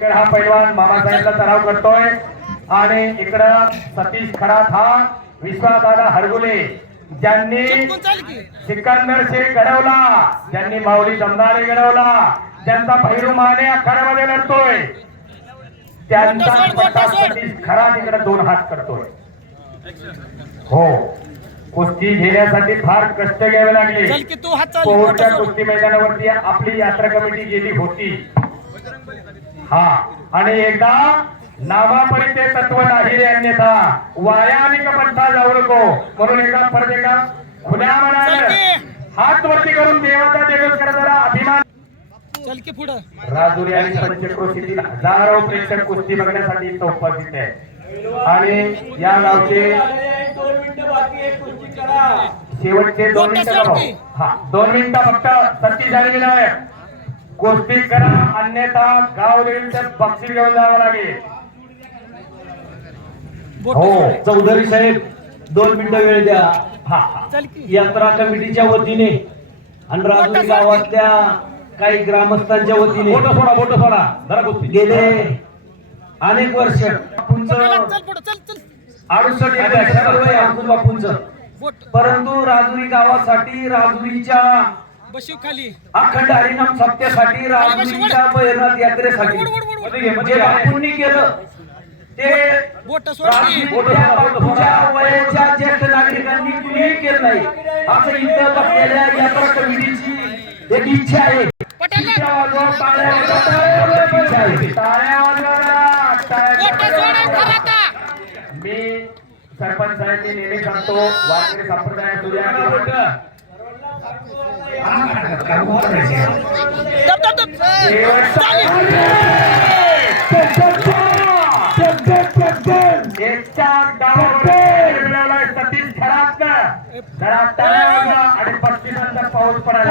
हा पैलवान मामासाहेबला सराव करतोय आणि इकडं सतीश खरात हा विश्वासदादा हरगुले ज्यांनी सिकंदर शेख घडवला, ज्यांनी माऊली जमदारे घडवला, ज्यांचा भैरू माने आखाड्यामध्ये लढतोय त्यांचा पट्टा सतीश खरात इकडे दोन हात करतोय. हो, कुस्ती घेण्यासाठी फार कष्ट घ्यावे लागले. कोर्टच्या कुस्ती मैदानावरती आपली यात्रा कमिटी गेली होती. हा, आणि एकदा नामापरिते तत्व नाही अन्यथा वाया आणि पंथा जाऊ नको म्हणून एकदा परत एकदा खुल्या मनाने हात वरती करून देवाचा जयघोष करा. जरा अभिमान. चल की पुढे. राजुरी आणि पंचक्रोशीतील हजारो प्रेक्षक कुस्ती बघण्यासाठी इथं उपस्थित आहे आणि या गावचे शेवटचे 2 मिनिटं. हा, 2 मिनिटं फक्त. सतीश आणि विनायक कुस्ती करा, अन्यथा गाव देवीचं बक्षीस घेऊन जावं लागेल. हो, चौधरी साहेब 2 मिनिटं वेळ द्या. हा, यात्रा कमिटीच्या वतीने आणि राजुरी गावातल्या काही ग्रामस्थांच्या वतीने बोट सोडा जरा कुस्ती. गेले अनेक वर्ष बापूंचं 68 बापूंचं, परंतु राजुरी गावासाठी, राजुरीच्या खाली अखंड हरिनाम सप्त्यासाठी, राजुरीच्या भैरनाथ यात्रेसाठी जे बापूंनी केलं ते बापूंच्या वयाच्या ज्येष्ठ नागरिकांनी कुणीही केलं नाही असं इथं बसलेल्या यात्रा कमिटीची एक इच्छा आहे. मी सरपंच साहेब नेहमी सांगतो, वारकरी संप्रदाय सतीश खरात आणि 35 पाऊस पडायला.